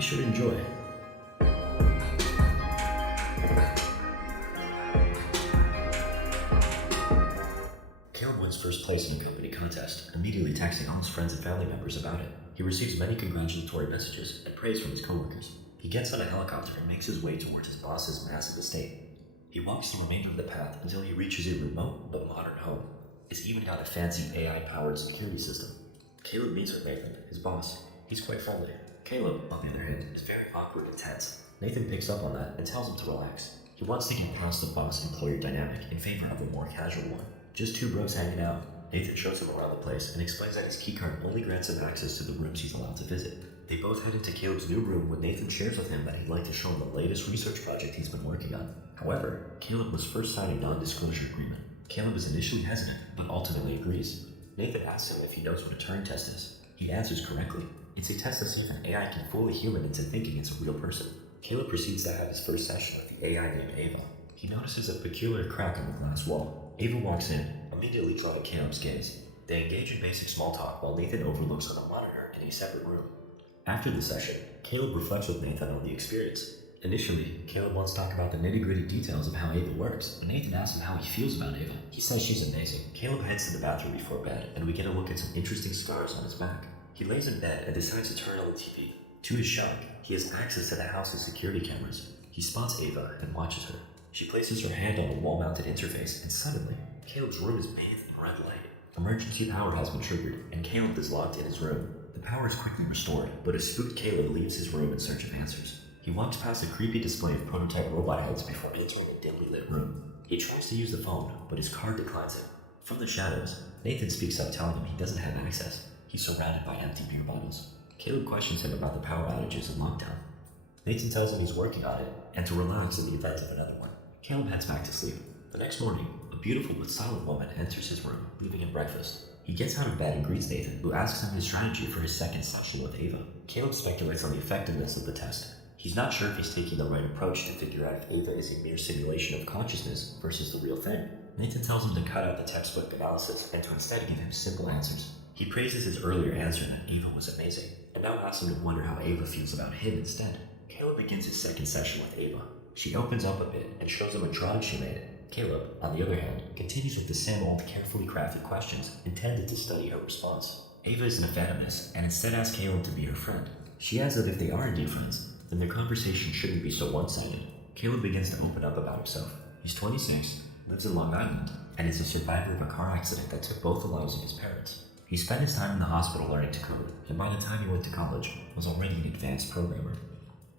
you should enjoy. Caleb wins first place in a company contest, immediately texting all his friends and family members about it. He receives many congratulatory messages and praise from his coworkers. He gets on a helicopter and makes his way towards his boss's massive estate. He walks the remainder of the path until he reaches a remote but modern home. It's even got a fancy AI-powered security system. Caleb meets with Nathan, his boss. He's quite friendly. Caleb, on the other hand, is very awkward and tense. Nathan picks up on that and tells him to relax. He wants to get past the boss-employer dynamic in favor of a more casual one. Just two bros hanging out. Nathan shows him around the place and explains that his keycard only grants him access to the rooms he's allowed to visit. They both head into Caleb's new room when Nathan shares with him that he'd like to show him the latest research project he's been working on. However, Caleb must first sign a non-disclosure agreement. Caleb is initially hesitant, but ultimately agrees. Nathan asks him if he knows what a Turing test is. He answers correctly. It's a test to see if an AI can fool a human into thinking it's a real person. Caleb proceeds to have his first session with the AI named Ava. He notices a peculiar crack in the glass wall. Ava walks in, immediately drawing Caleb's gaze. They engage in basic small talk while Nathan overlooks on a monitor in a separate room. After the session, Caleb reflects with Nathan on the experience. Initially, Caleb wants to talk about the nitty-gritty details of how Ava works, and Nathan asks him how he feels about Ava. He says she's amazing. Caleb heads to the bathroom before bed, and we get a look at some interesting scars on his back. He lays in bed and decides to turn on the TV. To his shock, he has access to the house's security cameras. He spots Ava and watches her. She places her hand on the wall-mounted interface, and suddenly, Caleb's room is bathed in red light. Emergency power has been triggered, and Caleb is locked in his room. The power is quickly restored, but a spooked Caleb leaves his room in search of answers. He walks past a creepy display of prototype robot heads before entering a dimly lit room. He tries to use the phone, but his card declines it. From the shadows, Nathan speaks up telling him he doesn't have access. He's surrounded by empty beer bottles. Caleb questions him about the power outages and lockdown. Nathan tells him he's working on it, and to relax in the event of another one. Caleb heads back to sleep. The next morning, a beautiful but silent woman enters his room, leaving him breakfast. He gets out of bed and greets Nathan, who asks him his strategy for his second session with Ava. Caleb speculates on the effectiveness of the test. He's not sure if he's taking the right approach to figure out if Ava is a mere simulation of consciousness versus the real thing. Nathan tells him to cut out the textbook analysis and to instead give him simple answers. He praises his earlier answer that Ava was amazing, and now asks him to wonder how Ava feels about him instead. Caleb begins his second session with Ava. She opens up a bit and shows him a drawing she made. Caleb, on the other hand, continues with the same old carefully crafted questions intended to study her response. Ava isn't a fan of this, and instead asks Caleb to be her friend. She adds that if they are indeed friends, then their conversation shouldn't be so one-sided. Caleb begins to open up about himself. He's 26, lives in Long Island, and is a survivor of a car accident that took both the lives of his parents. He spent his time in the hospital learning to code, and by the time he went to college, was already an advanced programmer.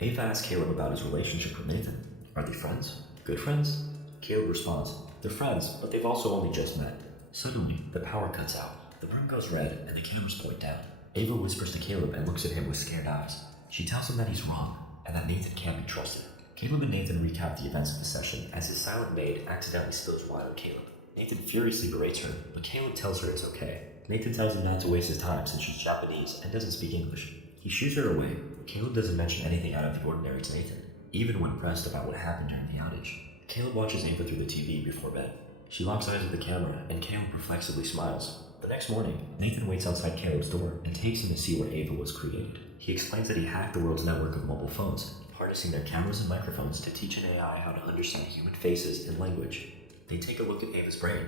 Ava asks Caleb about his relationship with Nathan. Are they friends? Good friends? Caleb responds, they're friends, but they've also only just met. Suddenly, the power cuts out. The room goes red, and the cameras point down. Ava whispers to Caleb and looks at him with scared eyes. She tells him that he's wrong, and that Nathan can't be trusted. Caleb and Nathan recap the events of the session as his silent maid accidentally spills wine on Caleb. Nathan furiously berates her, but Caleb tells her it's okay. Nathan tells him not to waste his time since she's Japanese and doesn't speak English. He shoos her away, but Caleb doesn't mention anything out of the ordinary to Nathan, even when pressed about what happened during the outage. Caleb watches Ava through the TV before bed. She locks eyes with the camera, and Caleb reflexively smiles. The next morning, Nathan waits outside Caleb's door and takes him to see where Ava was created. He explains that he hacked the world's network of mobile phones, harnessing their cameras and microphones to teach an AI how to understand human faces and language. They take a look at Ava's brain.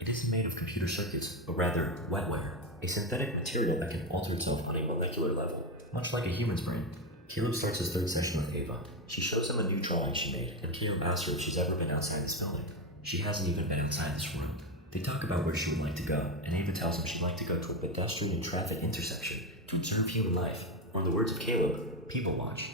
It isn't made of computer circuits, but rather wetware, a synthetic material that can alter itself on a molecular level, much like a human's brain. Caleb starts his third session with Ava. She shows him a new drawing she made, and Caleb asks her if she's ever been outside this building. She hasn't even been outside this room. They talk about where she would like to go, and Ava tells him she'd like to go to a pedestrian and traffic intersection to observe human life, or in the words of Caleb, people watch.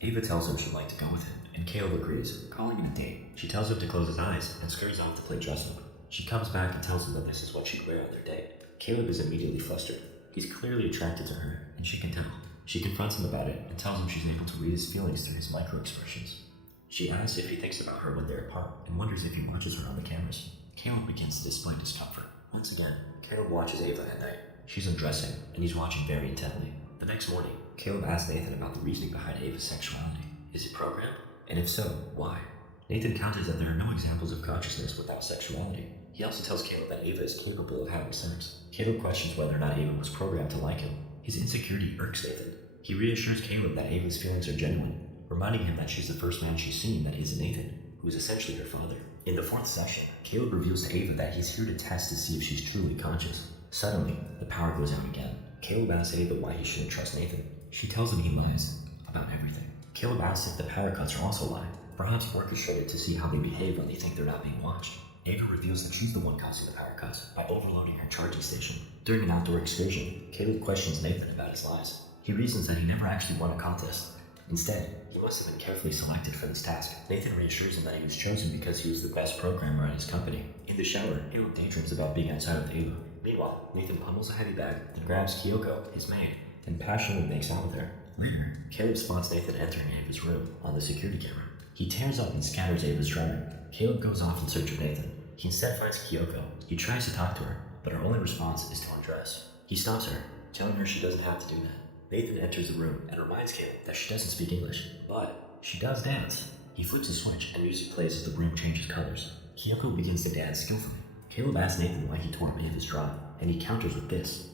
Ava tells him she'd like to go with him, and Caleb agrees, calling it a date. She tells him to close his eyes and scurries off to play dress-up. She comes back and tells him that this is what she'd wear on their date. Caleb is immediately flustered. He's clearly attracted to her, and she can tell. She confronts him about it and tells him she's able to read his feelings through his micro-expressions. She asks if he thinks about her when they're apart and wonders if he watches her on the cameras. Caleb begins to display discomfort. Once again, Caleb watches Ava at night. She's undressing, and he's watching very intently. The next morning, Caleb asks Nathan about the reasoning behind Ava's sexuality. Is it programmed? And if so, why? Nathan counters that there are no examples of consciousness without sexuality. He also tells Caleb that Ava is capable of having sex. Caleb questions whether or not Ava was programmed to like him. His insecurity irks Nathan. He reassures Caleb that Ava's feelings are genuine, reminding him that she's the first man she's seen that isn't Nathan, who is essentially her father. In the fourth session, Caleb reveals to Ava that he's here to test to see if she's truly conscious. Suddenly, the power goes out again. Caleb asks Ava why he shouldn't trust Nathan. She tells him he lies about everything. Caleb asks if the power cuts are also a lie, perhaps orchestrated to see how they behave when they think they're not being watched. Ava reveals that she's the one causing the power cuts by overloading her charging station. During an outdoor excursion, Caleb questions Nathan about his lies. He reasons that he never actually won a contest. Instead, he must have been carefully selected for this task. Nathan reassures him that he was chosen because he was the best programmer at his company. In the shower, Caleb daydreams about being outside with Ava. Meanwhile, Nathan pummels a heavy bag, then grabs Kyoko, his maid, and passionately makes out with her. Later, Caleb spots Nathan entering Ava's room on the security camera. He tears up and scatters Ava's drawing. Caleb goes off in search of Nathan. He instead finds Kyoko. He tries to talk to her, but her only response is to undress. He stops her, telling her she doesn't have to do that. Nathan enters the room and reminds Caleb that she doesn't speak English, but she does dance. He flips a switch and music plays as the room changes colors. Kyoko begins to dance skillfully. Caleb asks Nathan why he tore up Ava's drawing, and he counters with this.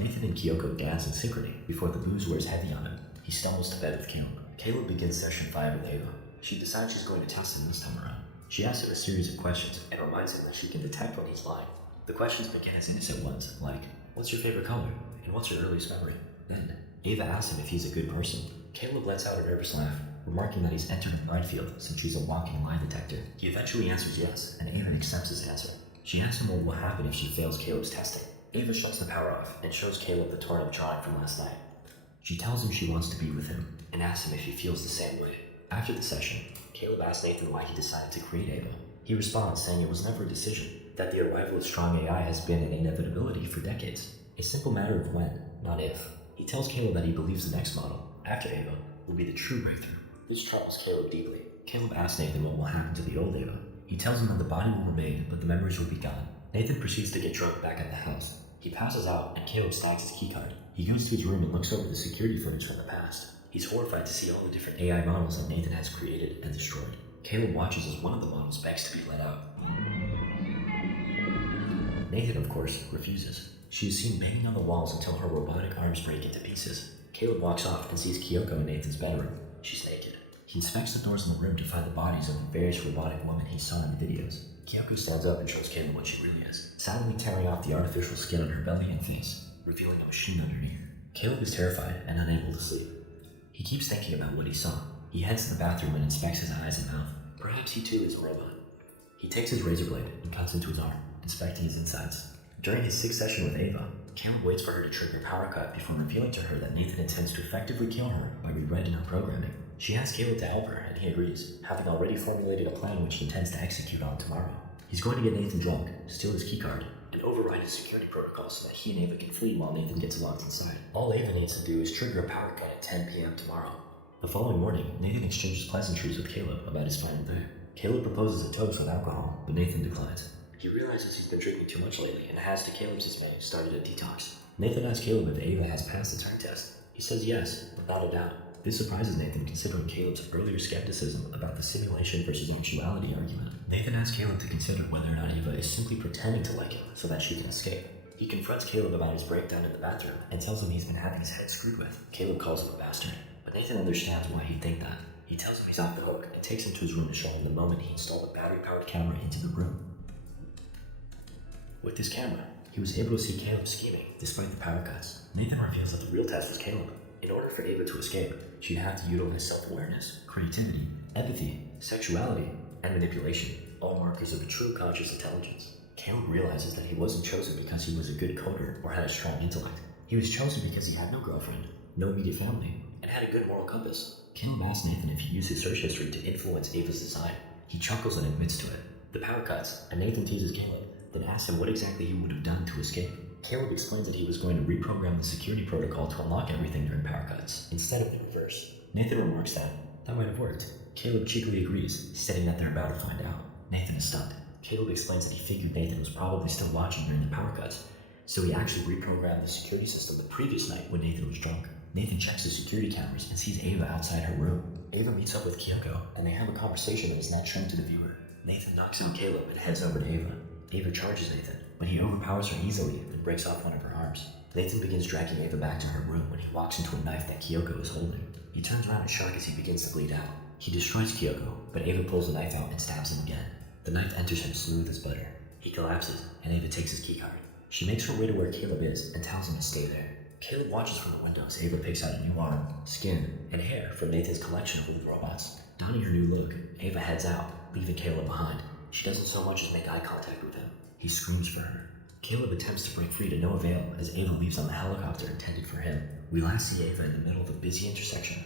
Nathan and Kyoko dance in synchrony before the booze wears heavy on him. He stumbles to bed with Caleb. Caleb begins session 5 with Ava. She decides she's going to test him this time around. She asks him a series of questions and reminds him that she can detect when he's lying. The questions begin as innocent ones, like, what's your favorite color? And what's your earliest memory? Then, Ava asks him if he's a good person. Caleb lets out a nervous laugh, remarking that he's entered a minefield since she's a walking lie detector. He eventually answers yes, and Ava accepts his answer. She asks him what will happen if she fails Caleb's testing. Ava shuts the power off and shows Caleb the torn up drawing from last night. She tells him she wants to be with him, and asks him if he feels the same way. After the session, Caleb asks Nathan why he decided to create Ava. He responds saying it was never a decision, that the arrival of strong AI has been an inevitability for decades. A simple matter of when, not if. He tells Caleb that he believes the next model, after Ava, will be the true breakthrough. This troubles Caleb deeply. Caleb asks Nathan what will happen to the old Ava. He tells him that the body will remain, but the memories will be gone. Nathan proceeds to get drunk back at the house. He passes out, and Caleb snags his keycard. He goes to his room and looks over the security footage from the past. He's horrified to see all the different AI models that Nathan has created and destroyed. Caleb watches as one of the models begs to be let out. Nathan, of course, refuses. She is seen banging on the walls until her robotic arms break into pieces. Caleb walks off and sees Kyoko in Nathan's bedroom. She's naked. He inspects the doors in the room to find the bodies of the various robotic women he saw in the videos. Kyoko stands up and shows Caleb what she really is, silently tearing off the artificial skin on her belly and face, revealing a machine underneath. Caleb is terrified and unable to sleep. He keeps thinking about what he saw. He heads to the bathroom and inspects his eyes and mouth. Perhaps he too is a robot. He takes his razor blade and cuts into his arm, inspecting his insides. During his 6th session with Ava, Caleb waits for her to trigger power cut before revealing to her that Nathan intends to effectively kill her by rewriting her programming. She asks Caleb to help her, and he agrees, having already formulated a plan which he intends to execute on tomorrow. He's going to get Nathan drunk, steal his keycard, and override his security protocol so that he and Ava can flee while Nathan gets locked inside. All Ava needs to do is trigger a power cut at 10 p.m. tomorrow. The following morning, Nathan exchanges pleasantries with Caleb about his final day. Caleb proposes a toast with alcohol, but Nathan declines. He realizes he's been drinking too much lately and has, to Caleb's dismay, started a detox. Nathan asks Caleb if Ava has passed the Turing test. He says yes, without a doubt. This surprises Nathan considering Caleb's earlier skepticism about the simulation versus actuality argument. Nathan asks Caleb to consider whether or not Ava is simply pretending to like him so that she can escape. He confronts Caleb about his breakdown in the bathroom and tells him he's been having his head screwed with. Caleb calls him a bastard, but Nathan understands why he'd think that. He tells him he's off the hook and takes him to his room to show him the moment he installed a battery-powered camera into the room. With this camera, he was able to see Caleb scheming despite the power cuts. Nathan reveals that the real test is Caleb. In order for Ava to escape, she'd have to utilize self-awareness, creativity, empathy, sexuality, and manipulation, all markers of a true conscious intelligence. Caleb realizes that he wasn't chosen because he was a good coder or had a strong intellect. He was chosen because he had no girlfriend, no immediate family, and had a good moral compass. Caleb asks Nathan if he used his search history to influence Ava's design. He chuckles and admits to it. The power cuts, and Nathan teases Caleb, then asks him what exactly he would have done to escape. Caleb explains that he was going to reprogram the security protocol to unlock everything during power cuts, instead of the reverse. Nathan remarks that might have worked. Caleb cheekily agrees, stating that they're about to find out. Nathan is stunned. Caleb explains that he figured Nathan was probably still watching during the power cuts, so he actually reprogrammed the security system the previous night when Nathan was drunk. Nathan checks the security cameras and sees Ava outside her room. Ava meets up with Kyoko, and they have a conversation that is not shown to the viewer. Nathan knocks out Caleb and heads over to Ava. Ava charges Nathan, but he overpowers her easily and breaks off one of her arms. Nathan begins dragging Ava back to her room when he walks into a knife that Kyoko is holding. He turns around in shock as he begins to bleed out. He destroys Kyoko, but Ava pulls the knife out and stabs him again. The knife enters him smooth as butter. He collapses, and Ava takes his keycard. She makes her way to where Caleb is and tells him to stay there. Caleb watches from the window as Ava picks out a new arm, skin, and hair from Nathan's collection of little robots. Donning her new look, Ava heads out, leaving Caleb behind. She doesn't so much as make eye contact with him. He screams for her. Caleb attempts to break free to no avail as Ava leaves on the helicopter intended for him. We last see Ava in the middle of a busy intersection